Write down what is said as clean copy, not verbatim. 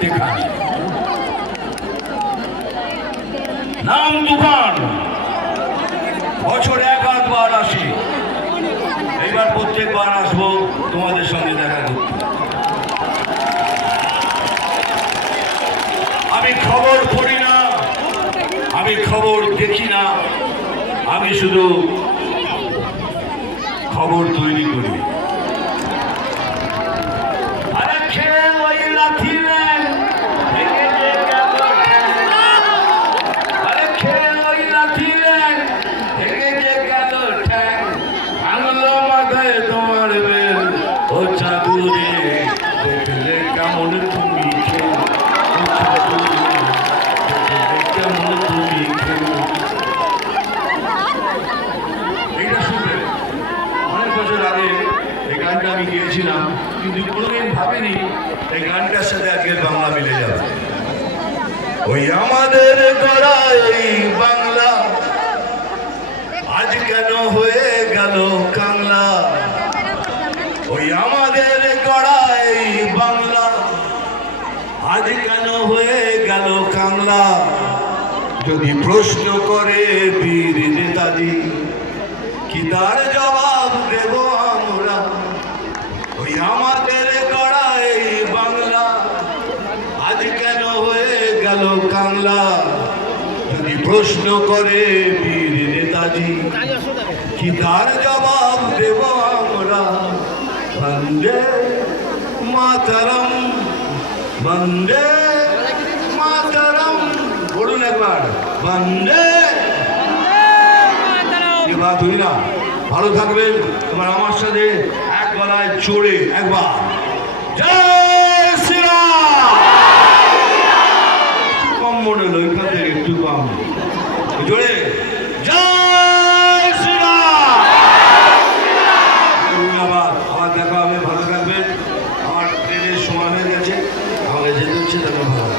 দেখা নেই। নাম তুফান, বছরে এক আধবার আসি, এইবার প্রত্যেকবার আসবো তোমাদের সঙ্গে দেখা করতে। আমি খবর পড়ি না, আমি খবর দেখি না, আমি শুধু খবর তৈরি করি। আমি গিয়েছিলাম, কিন্তু কোনোদিন ভাবিনি এই গানটার সাথে আজকের বাংলা মিলে যাবে। ওই আমাদের গড়াই বাংলা আজ কেন হয়ে গেল কাংলা, ওই আমাদের গড়াই বাংলা আজ কেন হয়ে গেল কাংলা। যদি প্রশ্ন করে বীর নেতাজি, কি তার জবাব দেব আমরা? ওই আমাদের গড়াই বাংলা আজ কেন হয়ে গেল কাংলা। যদি প্রশ্ন করে বীর নেতাজি, কি তার জবাব দেব আমরা? বন্দে মাতরম, বন্দে মাতরম, বলুন একবার বন্দে। কি বাত হুই না? ভালো থাকবেন। তোমার আমার সাথে এক গলায় জোরে একবার জয় শ্রীরাম। কম মনে হলো, এখান থেকে একটু কম জোরে জয় শ্রীরাম। ধন্যবাদ, আবার দেখা হবে। ভালো থাকবেন। আমার ট্রেনের সময় হয়ে গেছে, আমাকে যেতে হচ্ছে। তাকে ভালো